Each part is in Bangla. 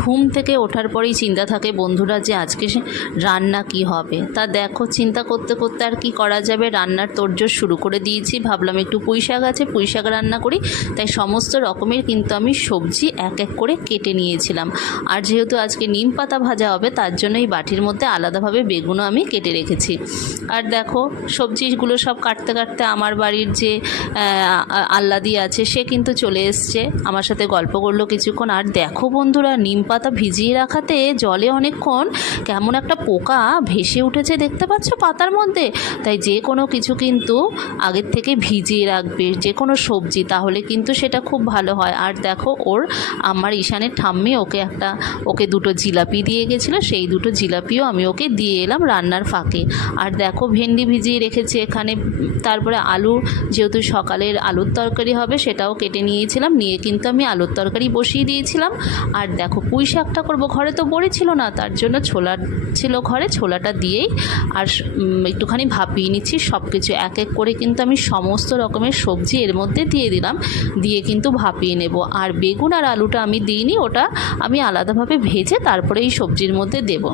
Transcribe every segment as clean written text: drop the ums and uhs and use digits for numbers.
ঘুম থেকে ওঠার পরেই চিন্তা থাকে বন্ধুরা যে আজকে রান্না কি হবে। তা দেখো, চিন্তা করতে করতে আর কি করা যাবে, রান্নার তোড়জোড় শুরু করে দিয়েছি। ভাবলাম একটু পুঁই শাক আছে, পুঁই শাক রান্না করি। তাই সমস্ত রকমের কিন্তু আমি সবজি এক এক করে কেটে নিয়েছিলাম। আর যেহেতু আজকে নিম পাতা ভাজা হবে, তার জন্য এই বাটির মধ্যে আলাদাভাবে বেগুনও আমি কেটে রেখেছি। আর দেখো, সবজিগুলো সব কাটতে কাটতে আমার বাড়ির যে আল্লাদি আছে সে কিন্তু চলে এসছে, আমার সাথে গল্প করলো কিছুক্ষণ। আর দেখো বন্ধুরা, নিম পাতা ভিজিয়ে রাখাতে জলে অনেকক্ষণ কেমন একটা পোকা ভেসে উঠেছে, দেখতে পাচ্ছ পাতার মধ্যে। তাই যে কোনো কিছু কিন্তু আগের থেকে ভিজিয়ে রাখবে, যে কোনো সবজি, তাহলে কিন্তু সেটা খুব ভালো হয়। আর দেখো, আমার ঈশানের ঠাম্মি ওকে দুটো জিলাপি দিয়ে গেছিলো, সেই দুটো জিলাপিও আমি ওকে দিয়ে এলাম রান্নার ফাঁকে। আর দেখো, ভেন্ডি ভিজিয়ে রেখেছি এখানে। তারপরে আলু, যেহেতু সকালের আলুর তরকারি হবে, সেটাও কেটে নিয়েছিলাম, নিয়ে কিন্তু আমি আলুর তরকারি বসিয়ে দিয়েছিলাম। আর দেখো, পুঁই শাকটা করবো, ঘরে তো বড়ি ছিল না, তার জন্য ছোলা ছিল ঘরে, ছোলাটা দিয়েই আর একটুখানি ভাপিয়ে নিচ্ছি। সব কিছু এক এক করে কিন্তু আমি সমস্ত রকমের সবজি এর মধ্যে দিয়ে দিলাম, দিয়ে কিন্তু ভাপিয়ে নেব। আর বেগুন আর আলুটা আমি দিইনি, ওটা আমি আলাদাভাবে ভেজে তারপরে এই সবজির মধ্যে দেব।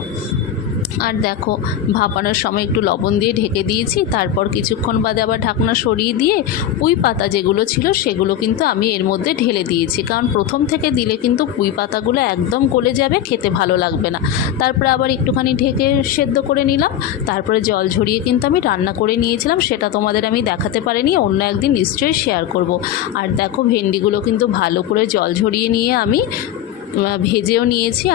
আর দেখো, ভাপানোর সময় একটু লবণ দিয়ে ঢেকে দিয়েছি। তারপর কিছুক্ষণ বাদে আবার ঢাকনা সরিয়ে দিয়ে পুঁই পাতা যেগুলো ছিল সেগুলো কিন্তু আমি এর মধ্যে ঢেলে দিয়েছি, কারণ প্রথম থেকে দিলে কিন্তু পুঁই পাতাগুলো একদম গলে যাবে, খেতে ভালো লাগবে না। তারপরে আবার একটুখানি ঢেকে সেদ্ধ করে নিলাম। তারপরে জল ঝরিয়ে কিন্তু আমি রান্না করে নিয়েছিলাম, সেটা তোমাদের আমি দেখাতে পারিনি, অন্য একদিন নিশ্চয়ই শেয়ার করব। আর দেখো, ভেন্ডিগুলো কিন্তু ভালো করে জল ঝরিয়ে নিয়ে আমি ভেজেও নিয়েছি। আর